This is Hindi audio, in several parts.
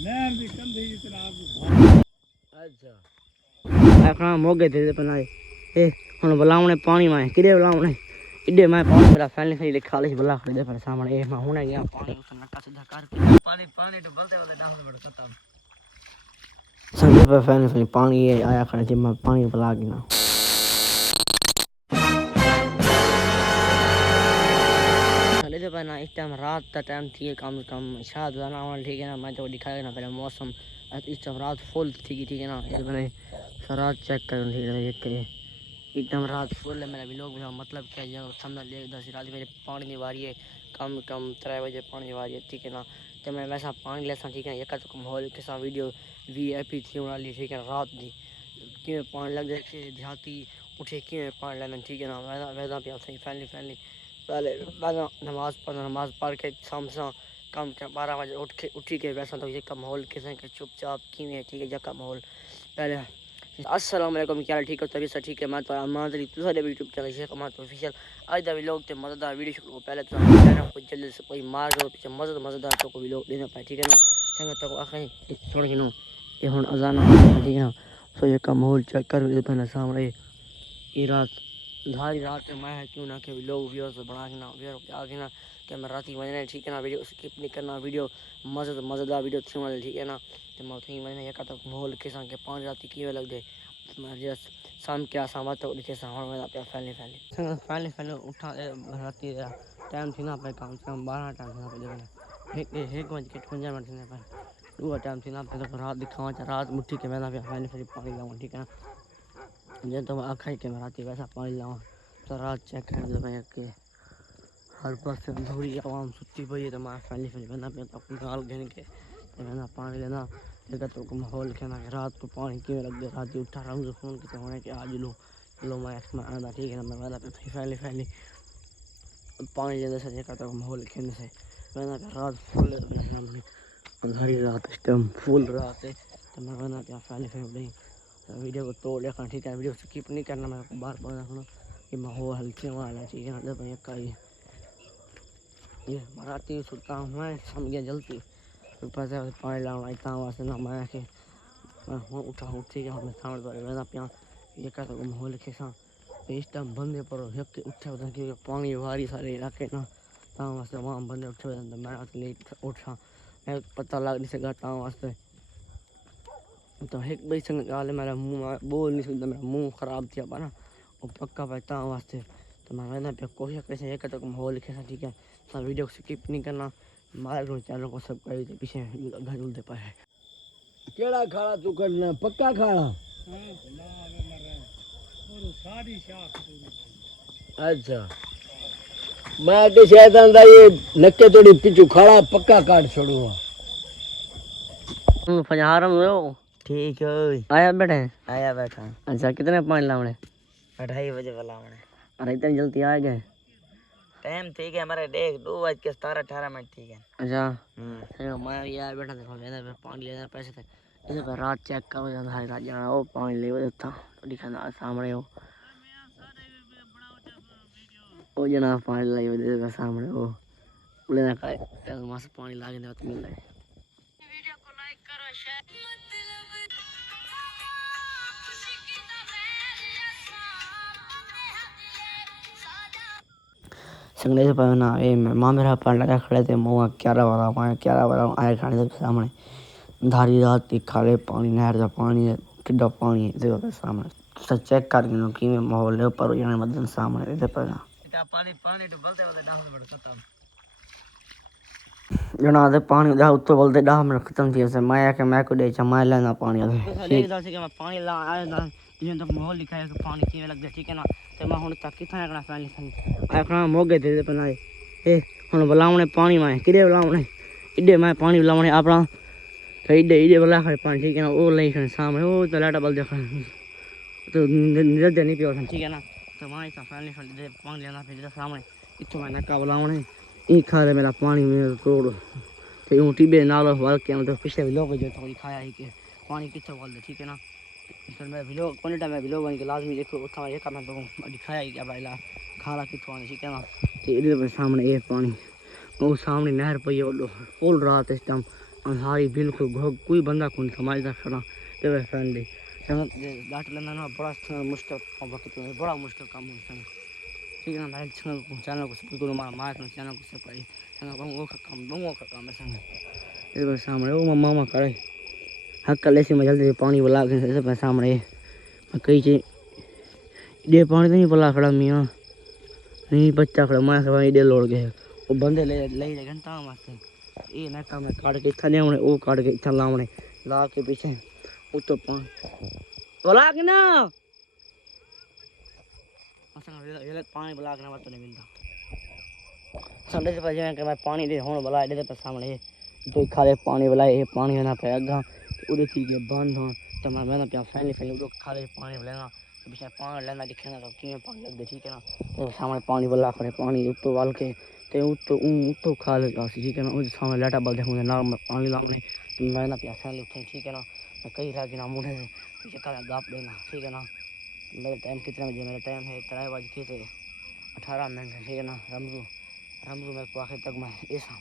नहर दी कंधी जनाब अच्छा आखना मोगे थे पना ए हुन बुलावणे पानी में किदे बुलावणे इडे मैं पानी मेरा फैलने से लिखा ले बुला खड़े पर सामने ए मैं हुने गया पानी उतना का सीधा करके पानी पानी तो बोलते बोलते ना बड़ खत्म संगे पर फैलने पानी आया खड़े थे मैं पानी बुला के ना चले थे पर ना इस टाइम रात का टाइम थी कम कम शायद जाना वाला ठीक है ना मैं तो दिखाया ना पहले मौसम इस टाइम रात फुल थी ठीक है ना ये मैंने रात चेक कर ठीक है एकदम रात फुल है मेरा व्लॉग में मतलब क्या है समझ ले 10 रात मेरे पानी नहीं वारी है कम कम 3 बजे पानी वारी है ठीक है ना तो मैं वैसा पानी लेसा ठीक है एक तो माहौल के साथ वीडियो वीआईपी थी वाली ठीक है रात दी कि पानी लग जाए देहाती उठे कि पानी लेना ठीक है ना वैसा वैसा पे सही फैमिली फैमिली पहले नमाज पढ़ के शाम से कम 12 बजे उठी के वैसा तो ये का माहौल किसी के चुपचाप कि ठीक है जगह माहौल पहले अस्सलाम वालेकुम क्या ठीक है तभी से ठीक है मैं तो अमानतरी दूसरे यूट्यूब चैनल शेख अमान तो ऑफिशियल आज दा व्लॉग ते मजेदार वीडियो शुरू पहले तो चैनल को जल्दी से कोई मार करो पीछे मजेदार तो को व्लॉग देना पाए ठीक है ना संग तो आखिर छोड़ के नो ये हुन अजान ठीक है ना सो ये का माहौल चेक कर दे पहले सामने ये रात धारी रात में मैं क्यों ना के व्लॉग व्यूअर्स बना के ना व्यूअर आगे ना कि मैं रात ही बजने ठीक है ना वीडियो स्किप नहीं करना वीडियो मजेदार वीडियो थी वाले ठीक है ना तो मैं थी मैंने एक तक माहौल के संग के 5 रात की लग दे मैं जस्ट शाम के आसाम तो लिखे सामान में पे फैले उठा रात टाइम थी ना पे कम से कम 12 टाइम थी ना पे एक बज के 55 मिनट थी ना पे दो टाइम थी ना पे तो रात दिखावा रात मुट्ठी के मैं पे फैले पानी लाऊं ठीक है ना जे तो आखा के मैं रात वैसा पानी लाऊं तो रात चेक कर दे मैं के हर पास से धूरी आवाम सुती पई है तो मैं फैले बना पे तो गाल घेन के मैंने पानी लेना देखा तो माहौल के ना रात को पानी क्यों लग गया रात उठा रहा हूँ फोन के होने के आज लो मैं आना ठीक है ना मैं वाला पे फैले पानी लेने से देखा तो माहौल खेलने से मैंने रात फुल अंधारी रात इस टाइम फुल रात है तो मैं बना पे फैले वीडियो को तोड़ लेना ठीक है वीडियो स्किप नहीं करना मैं बार बार रखना कि माहौल हल्के वाला ठीक है ना भैया का ये मराठी सुनता हूँ मैं समझ जल्दी ऊपर से पानी लाना इतना वास्ते ना मैं के उठा ठीक है मैं सामने बारे में पिया ये का तो माहौल के साथ इस टाइम बंदे पर एक उठे होता कि पानी वारी सारे इलाके ना ता वास्ते वहाँ बंदे उठे होते मैं लेट उठा मैं पता लग नहीं सका ता वास्ते तो एक भाई संग गाल मेरा मुंह बोल नहीं सकता मेरा मुंह खराब थी अब ना और पक्का भाई ता वास्ते तो मैं वैसा पे कोशिश कैसे एक तो माहौल के साथ ठीक है सब वीडियो स्किप नहीं करना मार चैनल को सब्सक्राइब पीछे घर उलते पाए केड़ा खाड़ा तू करना पक्का खाड़ा अच्छा मैं तो शैतान दा ये नक्के तोड़ी पिछू खाड़ा पक्का काट छोड़ूंगा फजारम हो ठीक है आया बैठे आया बैठा अच्छा कितने पानी लावने 2:30 बजे वाला हमने अरे इतनी जल्दी आ गए टाइम ठीक है हमारे देख 2:17-18 ठीक है अच्छा मैं यार बैठा देखो लेना पानी लेना पैसे थे इसे पर रात चेक करो जाना है रात जाना वो पानी ले वो था तो दिखाना सामने वो जना पानी लाई वो देखा सामने वो लेना का मस्त पानी लागे ना तो मिल रहा है वीडियो को लाइक करो शेयर संगले से पहना ए माँ मेरा पानी लगा खड़े थे मुँह 11 वाला आए खाने से सामने धारी रात थी खाले पानी नहर का पानी है किड्डा पानी है देखो सामने तो चेक कर लो कि माहौल है ऊपर जाने मदन सामने इधर पर पानी पानी तो बोलते बोलते ना बड़ खत्म जना दे पानी दा उत्तो बोलते 10 मिनट खत्म थी से मैं के मैं को दे मैं लेना पानी दे ठीक है से मैं पानी ला आया ना ये तो माहौल दिखाया कि पानी किए लग गया ठीक है ना तो मैं हुन तक किथा रखना फैन अपना मोगे दे पना ए हुन बुलावणे पानी में किदे बुलावणे इडे मैं पानी बुलावणे अपना तो इडे बुला खड़े पानी ठीक है ना वो ले सामने वो तो लाटा बल देखा तो निरजन नहीं पियो ठीक है ना तो वहाँ इतना फैमिली दे पानी लेना फिर सामने इतना मैं नक्का बुलावणे ई खा रहे मेरा पानी में तोड़ तो यूँ टिबे नालो वाल के मतलब पिछले व्लॉग जो थोड़ी खाया ही के पानी कितना बोल दे ठीक है ना फिर मैं व्लॉग कौन टाइम मैं व्लॉग बन के लाजमी देखो उठा ये काम तो दिखाया ही क्या भाईला खाला कितना पानी ठीक है ना तो इधर सामने ये पानी वो सामने नहर पई है फुल रात इस टाइम हारी बिल्कुल कोई बंदा कौन समझदा खड़ा ते फ्रेंडली संगत डाट लेना ना बड़ा मुश्किल वक्त में बड़ा मुश्किल काम होता है ठीक है ना मैं चैनल को सब्सक्राइब करो मार चैनल को सब्सक्राइब संगत वो का काम है संगत ये बस सामने वो मामा करे हक ले से जल्दी पानी बुला के से बस सामने कई चे दे पानी तो नहीं बुला खड़ा मियां नहीं बच्चा खड़ा मैं सब दे लोड़ गए वो बंदे ले घंटा मस्त ये ना काम है काट के थने होने वो काट के चला होने ला के पीछे उतो पान बुला के ना असन ये पानी बुला के ना मत नहीं मिलता संडे से पहले मैं पानी दे होने बुला दे पे सामने तो खाले पानी बुलाए ये पानी ना पे अगा उड़े थी के बंद हो तो मैं ना पे फैली उड़ो खाले पानी बुलाना तो पीछे पानी लेना दिखेगा तो किमें पानी लग दे ठीक है ना तो सामने पानी बुला करे पानी उतो वाल के ते उतो खा ले का ठीक है ना उस सामने लाटा बल देखूंगा ना पानी लाने मैं ना प्यासा ले उठे ठीक है ना मैं कई रात ना मुड़े पीछे का गाप देना ठीक है ना मेरा टाइम कितना बजे मेरा टाइम है 3 बज के 18 मिनट ठीक है ना रमजू मैं को आखिर तक मैं ऐसा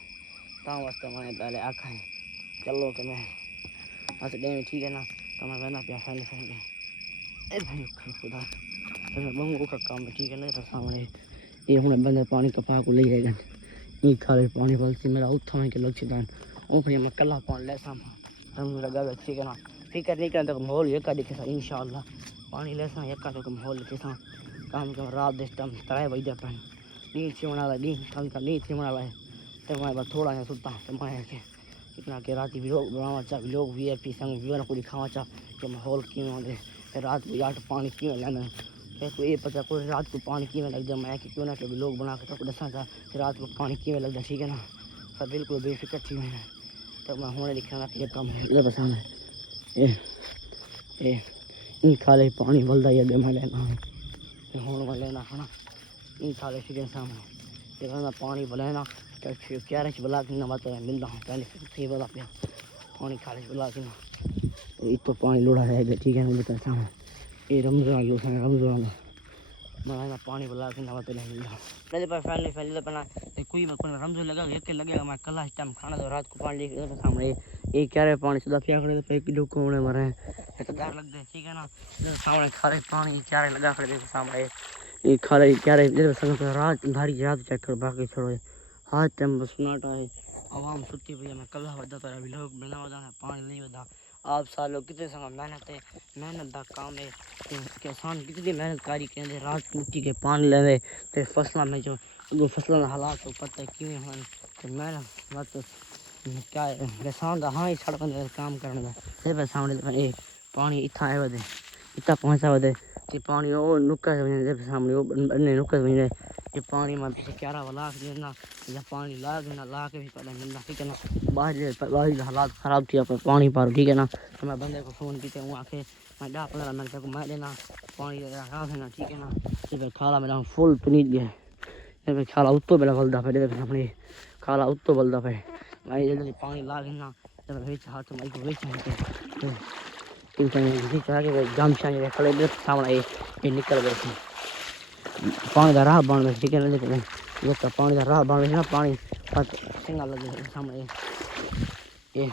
ताऊ वास्ते मैंने पहले आखा है चलो कि मैं आज टाइम ठीक है ना तो मैं ना प्यासा ले ए भाई खुदा तो मैं बंगो का काम ठीक है ना तो सामने ये हुने बंदे पानी कपा को ले जाएगा ये खाले पानी बलसी मेरा उठा में के लक्ष्य दान ओ फिर मैं कल्ला पानी ले साम हम लगा ठीक है ना फिकर नहीं करता तो माहौल ये का दिखे सा इंशाल्लाह पानी ले सा एक का तो माहौल दिखे सा काम का रात दे टाइम 3 बजे पानी नींद से बना ला नींद कल का नींद से बना ला तो मैं बस थोड़ा सा सुता तो मैं के इतना के रात भी लोग बनावा चा लोग वीआईपी संग वीआईपी को दिखावा चा कि माहौल क्यों होंगे रात को यार पानी क्यों लेना को ये पता कोई रात को पानी किमें लग जाए मैं कि क्यों ना कभी लोग बना के तो दसा था कि रात को पानी किमें लग जाए ठीक है ना सब बिल्कुल बेफिक्र थी मैं तो मैं होने लिखना ये काम है इधर बसा मैं ये इन खाले पानी बलदा ये मैं लेना है होने में लेना है ना इन खाले फिर सामने ये कहना पानी बलेना तो फिर क्या रच बुला के ना बात मिलता हूँ पहले फिर बता पे पानी खाले बुला के ना तो पानी लोड़ा रहेगा ठीक है ना बता सामने ये रमजान मैं पानी बुला के नवा तो नहीं मिला मेरे पास फैले बना कोई रमजान लगा एक लगेगा मैं कल टाइम खाना तो रात को पानी लेके सामने ये क्या रहे पानी सुधा पिया खड़े तो एक डुको होने मरे तो डर लग दे ठीक है ना सामने खारे पानी क्या रहे लगा खड़े सामने ये खारे क्या रहे संग रात भारी रात चेक कर बाकी छोड़ो हाथ टाइम बस सुनाटा है आवाम सुती भैया मैं कल वदा तो अभी लोग बिना वदा पानी नहीं वदा आप सालों कितने संग मेहनत का काम है किसान कितनी मेहनत कारी कहते रात मिट्टी के पानी लेवे तो फसलों में जो फसलों हालात तो पता है क्यों हैं तो मेहनत बस क्या है किसान का हाँ ही सड़क काम करने का ये सामने ये पानी इतना आए वे इतना पहुँचा वे कि पानी वो नुक्का सामने वो अन्य नुक्का ये पानी में पीछे क्यारा वाला देना या पानी ला के भी पता मिलना ठीक है ना बाहर हालात ख़राब थी पर पानी पर ठीक है ना तो मैं बंदे को फ़ोन पीते हूँ आके मैं 10-15 मिनट तक मैं देना पानी खराब है ना ठीक है ना ये खाला मेरा फुल पनीत गया ये खाला उत्तो बेला बलदा पे अपने खाला उत्तो बलदा पे मैं जल्दी पानी ला के ना जब वेच हाथ में को वेच के चढ़ा के गमछा खड़े सामने ये निकल गए थे पानी का राह बन ठीक है ना ये तो पानी का राह बन ना पानी सिंगा लगे सामने ये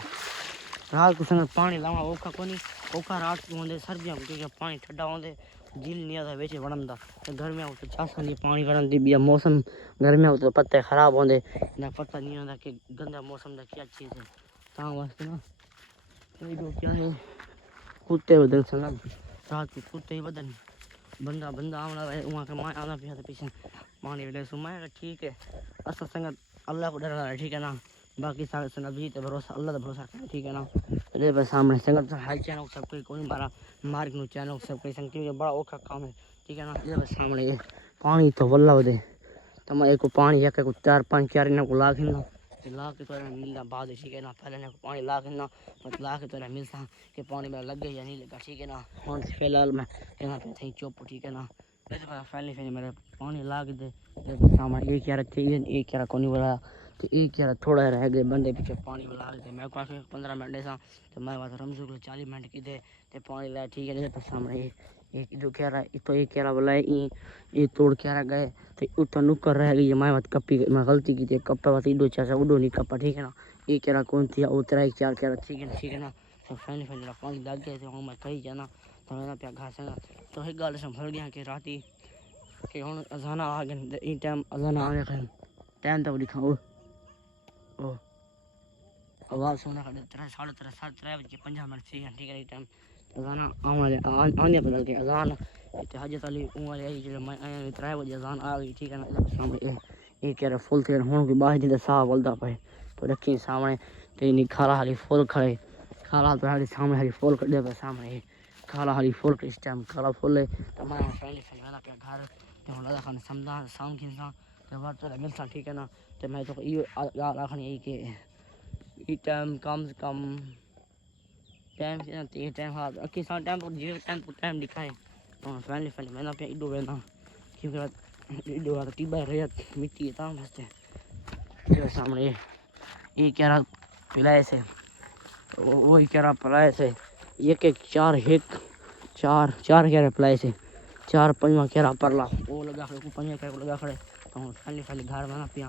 रात को संग पानी लाना औखा को नहीं औखा रात को होंगे सर्दियों क्योंकि पानी ठंडा होंगे दिल नहीं आता बेचे वणंदा गर्मियों तो चासा नहीं पानी वणन दी बिया मौसम गर्मियों तो पत्ते खराब होंगे ना पता नहीं होता कि गंदा मौसम का क्या चीज़ है ता वास्ते ना तो क्या है कुत्ते बदन संग रात को कुत्ते बदन बंदा आना रहे वहाँ के माँ आना पिया पीछे पानी ले सुमाया ठीक है असा संगत अल्लाह को डरना है ठीक है ना बाकी सारे से नबी तो भरोसा अल्लाह का भरोसा करें ठीक है ना अरे बस सामने संगत हाई चैनल सब कोई मारा मार्ग नो चैनल सब कोई संग क्योंकि बड़ा औखा काम है ठीक है ना ये बस सामने ये पानी तो वल्ला दे तो मैं एक पानी एक 4-5 क्यारे ना को ला के तो मिलना बाद ठीक है ना पहले ने पानी ला के ना ला के तो मिलता कि पानी में लग गया या नहीं लगा ठीक है ना और फिलहाल मैं यहाँ पे थी चुप ठीक है ना फैले मेरे पानी ला के दे सामान एक यार चाहिए एक यार को नहीं बोला तो एक यार थोड़ा रह गए बंदे पीछे पानी बुला के मैं काफ़ी 15 मिनट ऐसा तो मैं बात रमजू को 40 मिनट की दे तो पानी लाया ठीक है तो सामने एक जो कह रहा है तो एक कह रहा बोला ये तोड़ के रह गए तो उतना नुक्कर रह गई मैं बात कप्पी मैं गलती की थी कप्पा बात इडो चाचा उडो नहीं कप्पा ठीक है ना ये कह रहा कौन थी उतरा ही चार कह रहा ठीक है ना तो फैमिली पानी लग गए थे मैं कही जाना तो मैं प्या घास तो एक गल संभल गया कि राती कि हूँ अजाना आ गए इन टाइम अजाना आने का टाइम तो दिखाओ ओ आवाज़ सुनना का 3:30 बजे 5 मिनट थी ठीक है टाइम अजाना आने बदल के अजान इतने हजत अली उमर आई जो मैं 3 बजे अजान आ गई ठीक है ना सामने ये कह रहा फुल थे हूँ कि बाहर जिंदा साह बोलता पे तो रखी सामने तो खाला हाली फुल खड़े खाला तो हाली सामने हाली फुल कर दे पे सामने खाला हाली फुल के इस टाइम खाला फुल है तो मैं पहले वाला पे घर तो हम लगा खाने समझा शाम की इंसान तो बात तो मिलता ठीक है ना तो मैं तो ये याद रखनी यही कि ये टाइम कम से कम टाइम से टाइम हाँ किसान टाइम पर जीवन टाइम दिखाए तो पहले मैंने पे इडो बना क्योंकि इडो वाला टीबा रेत मिट्टी था बस सामने ये कह रहा पिलाए से वही कह रहा पिलाए से एक चार कह रहा पिलाए से 4 5 कह रहा परला वो लगा खड़े 5 कह लगा खड़े तो पहले घर बना पिया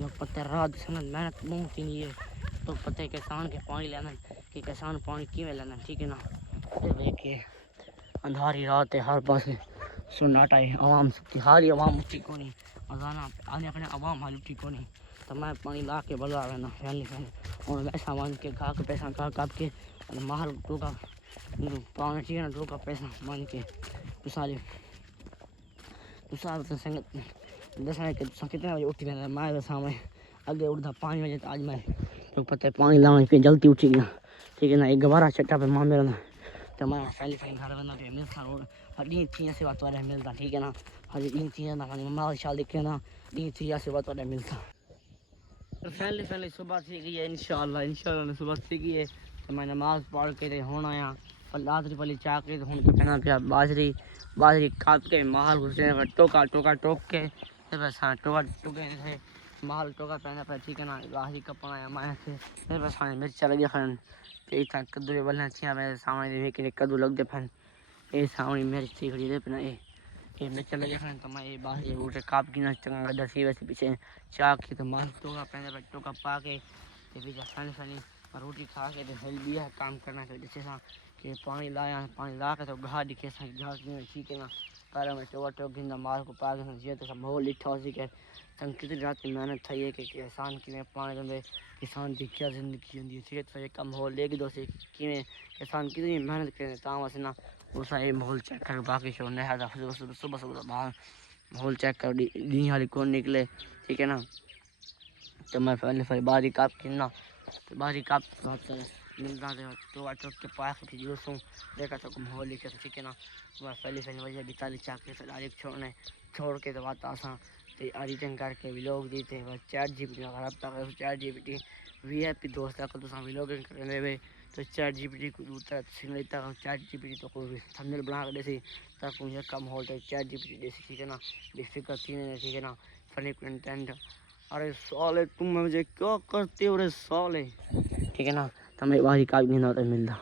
लोग पत्ते रात समझ मेहनत बहुत ही नहीं है तो पत्ते किसान के पानी लेना कि किसान पानी किमें लेना ठीक है ना के अंधारी रात है हर पास सन्नाटा है आवाम सबकी हारी आवाम उठी को नहीं अजाना आने अपने आवाम हाल उठी को नहीं तो मैं पानी ला के बजा रहना फैले और वैसा मान के खा के पैसा खा काप के और महल टोका पानी ठीक है ना टोका पैसा मान के सारे तो संगत 10 बजे कितने बजे उठी रहना मैं सामने आगे उठता 5 बजे तो आज मैं तो पता है पानी लाने पे जल्दी उठी गया ठीक है ना एक गवारा चट्टा पे मार मेरा तो मैं पहले घर बना पे मिलता रोड हर डी थी ऐसे बात वाला मिलता ठीक है ना हर डी थी ना मम्मा शाल देखे ना डी थी ऐसे बात वाला मिलता तो फैमिली सुबह से गई है इंशाल्लाह सुबह से गई है तो मैं नमाज पढ़ के होना आया लादरी पली चाह के हूँ कहना पिया बाजरी काट के माल घुसे टोका टोक के बस हाँ टोका टोके थे माल टोका पहना पे ठीक है ना बाजरी का पढ़ाया मैं से बस हाँ मिर्च चल गया फन पे था कद्दू बल्ला छिया मेरे सामने देखे कि कद्दू लग दे फन ये सामने मिर्च थी खड़ी दे अपना ये मिर्च चल गया फन तो मैं ये बाहर उठे काप की ना चंगा दसी वैसे पीछे चाह के तो माल टोका पहने पे टोका पा के पीछे फनी रोटी खा के हेल भी है काम करना चाहिए जैसे सा कि पानी ला के तो घास दिखे घास ठीक है ना पहले में टोक गिंदा माल को पा के जी तो सब माहौल लिठा हो सके तंग कितनी रात की मेहनत थी है कि किसान कि पानी देंगे किसान की क्या जिंदगी होंगी ठीक है तो एक माहौल लेगी दो से कि किसान कितनी मेहनत करें ताम से ना उसा ये माहौल चेक कर बाकी शो नहीं सुबह बाहर माहौल चेक कर दी हाली कौन निकले ठीक है ना तो मैं पहले बारी काप किन्ना तो बारी काप बहुत सारे मिलता थे तो के पास थी जो सो देखा तो माहौल लिखे ठीक है ना मैं पहले वजह बिताली चाके से डायरेक्ट छोड़ के तो बात आसा तो एडिटिंग करके व्लॉग दी थे बस ChatGPT खराब था ChatGPT VIP दोस्त का तो व्लॉगिंग करने में तो ChatGPT को दूसरा सिंगल था ChatGPT तो कोई थंबनेल बना कर देसी तक मुझे कम हो तो ChatGPT देसी ठीक है ना डिफिकल्ट सीन है ठीक है ना फनी कंटेंट अरे साले तुम मुझे क्या करते हो रे साले ठीक है ना तो मैं बाहरी कागज नहीं ना मिलता